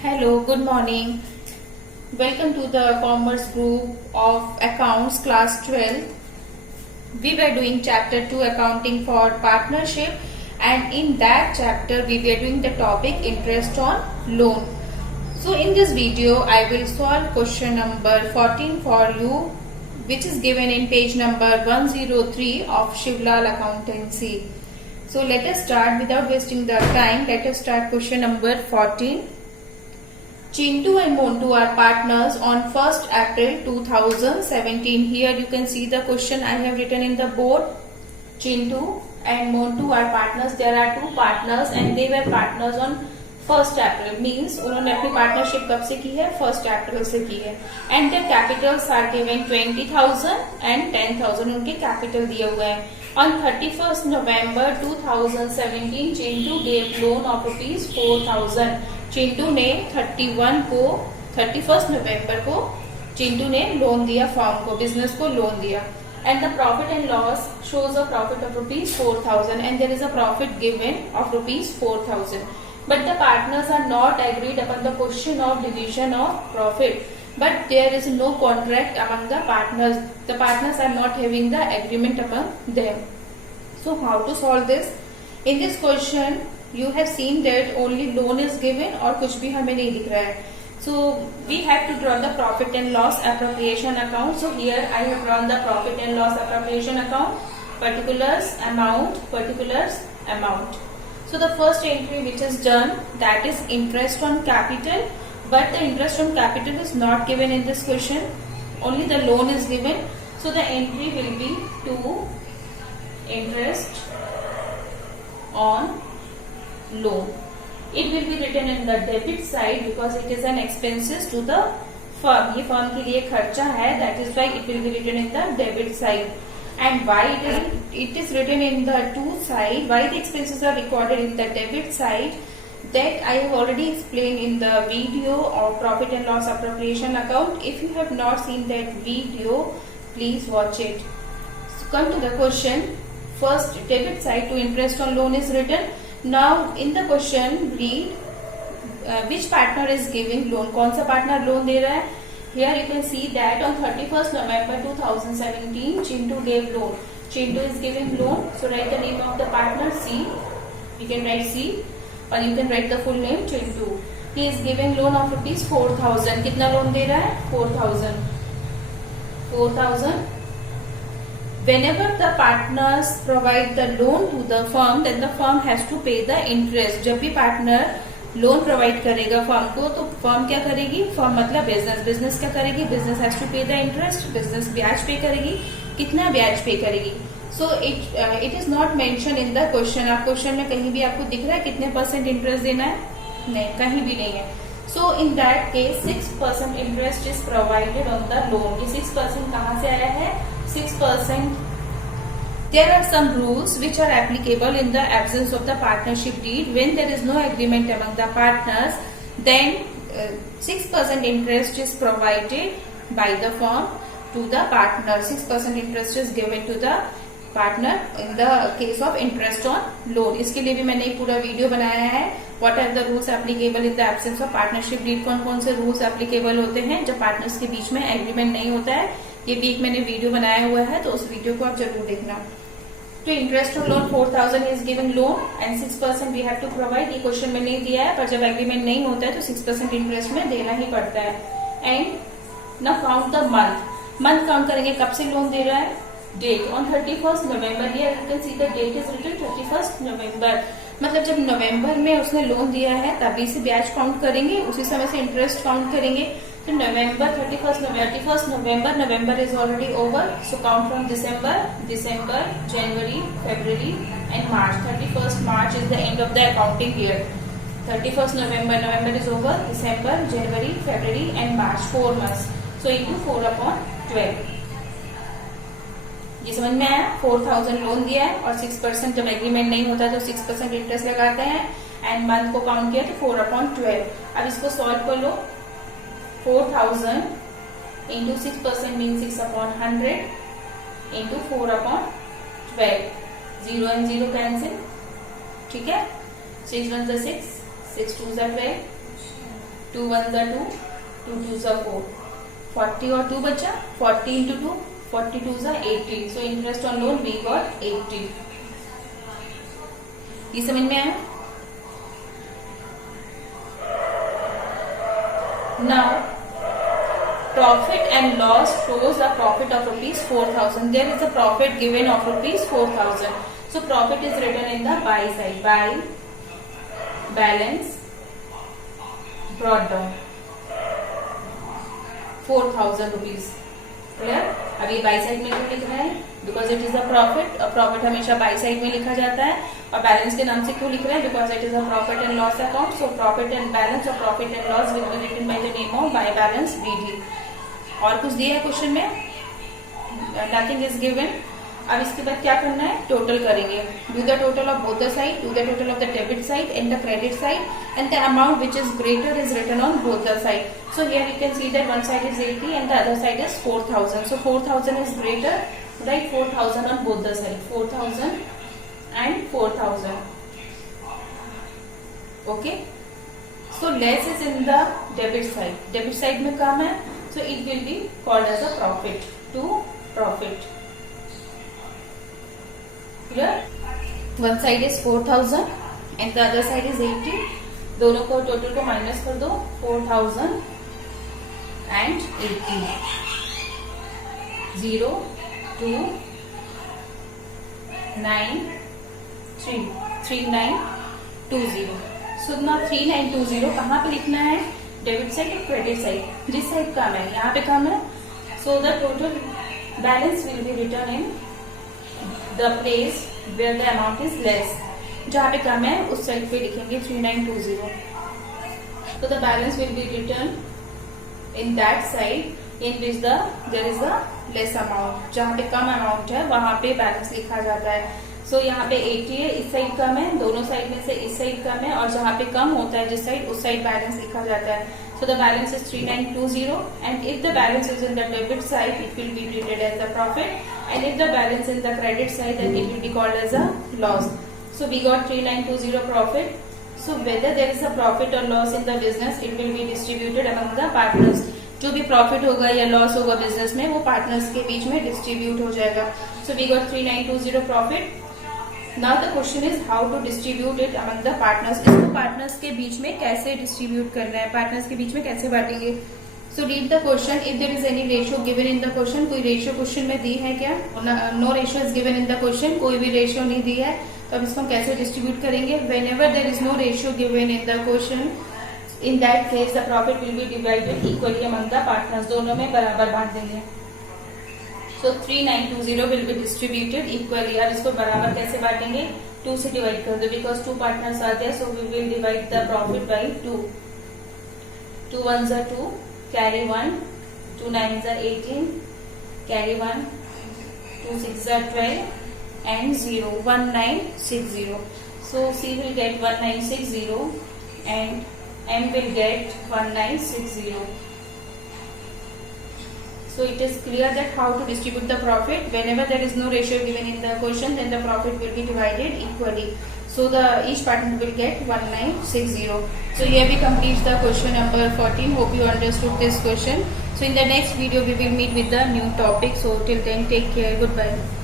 Hello, good morning. Welcome to the Commerce Group of Accounts Class 12. We were doing Chapter 2 Accounting for Partnership, and in that chapter we were doing the topic Interest on Loan. So in this video I will solve question number 14 for you, which is given in page number 103 of Shivlal Accountancy. So let us start without wasting the time. Let us start question number 14. Chintu and Montu are partners on 1st April 2017. Here you can see the question I have written in the board. Chintu and Montu are partners. There are two partners and they were partners on 1st April. Means उन्होंने अपनी partnership कब से की है? 1st April से की है. And their capitals are given 20,000 and 10,000. उनके capital दिए हुए हैं. On 31st November 2017, Chintu gave loan of rupees 4,000. Chintu ने 31st नवंबर को चिंटू ने लोन दिया फर्म को, बिजनेस को लोन दिया. And the profit and loss shows a profit of rupees 4,000 and there is a profit given of rupees 4,000. But the partners are not agreed upon the question of division of profit. But there is no contract among the partners. The partners are not having the agreement among them. So how to solve this? In this question, you have seen that only loan is given और कुछ भी हमें नहीं दिख रहा है. So we have to draw the profit and loss appropriation account. So here I have drawn the profit and loss appropriation account. Particulars, amount, particulars, amount. So the first entry which is done, that is interest on capital. But the interest on capital is not given in this question. Only the loan is given. So the entry will be to interest on loan. It will be written in the debit side because it is an expenses to the firm. ये firm के लिए खर्चा है. That is why it will be written in the debit side. And why it is written in the to side? Why the expenses are recorded in the debit side? That I have already explained in the video of profit and loss appropriation account. If you have not seen that video, please watch it. So come to the question. First, debit side to interest on loan is written. Now in the question read which partner is giving loan. कौन सा partner loan दे रहा है? Here you can see that on 31st November 2017, Chintu gave loan. Chintu is giving loan. So write the name of the partner C. You can write C. और you can write the full name Chintu. He is giving loan of rupees 4,000. कितना loan दे रहा है? 4,000. 4,000. Whenever the partners provide the loan to the firm, then the firm has to pay the interest. जब भी partner loan provide करेगा firm को, तो firm क्या करेगी? फर्म मतलब बिजनेस. बिजनेस क्या करेगी? बिजनेस हैज टू पे द इंटरेस्ट. बिजनेस ब्याज पे करेगी. कितना ब्याज पे करेगी? So it is not mentioned in the question. आप क्वेश्चन में कहीं भी आपको दिख रहा है कितने परसेंट इंटरेस्ट देना है? नहीं, कहीं भी नहीं है. So in that case 6% interest is provided on the loan. ये 6% कहाँ से आया है? 6%. There are some rules which are applicable in the absence of the partnership deed. When there is no agreement among the partners, then 6% interest is provided by the firm to the partner. 6% interest is given to the partner in the case of interest on loan. इसके लिए भी मैंने एक पूरा video बनाया है. What are the rules applicable in the absence of partnership deed. कौन कौन से रूल्स एप्लीकेबल होते हैं जब पार्टनर्स के बीच में एग्रीमेंट नहीं होता है. ये भी एक मैंने वीडियो बनाया हुआ है, तो उस वीडियो को आप जरूर देखना. तो interest on loan 4,000 is given loan and 6% we have to provide. ये क्वेश्चन में नहीं दिया है, पर जब एग्रीमेंट नहीं होता है तो 6% इंटरेस्ट में देना ही पड़ता है. And now count the month. Month count करेंगे कब से लोन दे रहा है? Date on 31st November. Here you can see the date is written 31st November. मतलब जब नवंबर में उसने लोन दिया है तभी से ब्याज काउंट करेंगे, उसी समय से इंटरेस्ट काउंट करेंगे. तो नवंबर 31st November. November is already over. So count from December, January, February and March. 31st March is the end of the accounting year. 31st November is over. December, January, February and March. 4 months. So into 4/12. ये समझ में आया? 4,000 loan दिया है और 6% जब agreement नहीं होता तो 6% इंटरेस्ट लगाते हैं. एंड मंथ को काउंट किया तो 4/12. अब इसको सॉल्व कर लो. 4,000 into 6% mean 6/100 into 4/12. 0 and 0 cancel. ठीक है. 6 1 6, 6 2 12, 2 1 जा 2, 2 2 जा 4, 40 और 2 बचा, 40 into 2, 42 जा 80. So interest on loan we got 80. ये समझ में आया? Now profit and loss shows a profit of rupees 4,000. There is a profit given of rupees 4,000. So profit is written in the buy side. Buy balance brought down 4,000 rupees. Clear? अब ये by side में क्यों लिख रहा है? Because it is a profit. और profit हमेशा by side में लिखा जाता है. और बैलेंस के नाम से क्यों लिख रहे हैं? Because it is a profit and loss account. So profit and balance or profit and loss will be written by the name of by balance BD. और कुछ दिया है क्वेश्चन में? Nothing is given. अब इसके बाद क्या करना है? टोटल करेंगे. Do the total of both the side, do the total of the debit side and the credit side, and the amount which is greater is written on both the side. So here you can see that one side is 80 and the other side is 4,000. So 4,000 is greater, right? 4,000 on both the side. 4,000 and 4,000. Okay. So less is in the debit side. Debit side में कम है, so it will be called as a profit. To profit. Clear? One side is 4,000 and the other side is 80. दोनों को total को minus कर दो. 4,000 and 80. 0 2 9 3 3920. So now 3920 कहाँ पे लिखना है? डेबिट साइड और क्रेडिट साइड. जिस साइड कम है यहाँ पे कम है. So the total balance will be return in the place where the amount is less. जहाँ पे कम है उस साइड पे लिखेंगे 3920. So the balance will be written in that side in which there is a less amount. जहाँ पे कम amount है वहाँ पे बैलेंस लिखा जाता है. सो यहाँ पे 80 है, इस साइड कम है, दोनों साइड में से इस साइड कम है, और जहाँ पे कम होता है जिस साइड उस साइड बैलेंस लिखा जाता है. So the balance is 3920 and if the balance is in the debit side it will be treated as a profit, and if the balance in the credit side then it will be called as a loss. So we got 3920 profit. So whether there is a profit or loss in the business, it will be distributed among the partners. जो भी profit होगा या loss होगा business में वो partners के बीच में डिस्ट्रीब्यूट हो जाएगा. So we got 3920 profit. Now the question is how to distribute it among the partners. इसको पार्टनर्स के बीच में कैसे डिस्ट्रीब्यूट करना है, पार्टनर्स के बीच में कैसे बांटेंगे. So read the question. If there is any ratio given in the question. कोई रेशियो क्वेश्चन में दी है क्या? No ratio is given in the question. कोई भी रेशियो नहीं दी है, तो अब इसको हम कैसे डिस्ट्रीब्यूट करेंगे? Whenever there is no ratio given in the question, in that case the profit will be divided equally among the partners. दोनों में बराबर बांट देंगे. So 3920 will be distributed equally. अब इसको बराबर कैसे बांटेंगे? 2 से डिवाइड कर दो, because 2 partners are there, so we will divide the profit by 2. 2 1s are 2, carry 1, 2 9s are 18, carry 1, 2 6s are 12 and 0 1960. So C will get 1960 and M will get 1960. So it is clear that how to distribute the profit. Whenever there is no ratio given in the question, then the profit will be divided equally. So each partner will get 1960. So here we complete the question number 14. Hope you understood this question. So in the next video we will meet with the new topic. So till then, take care. Goodbye.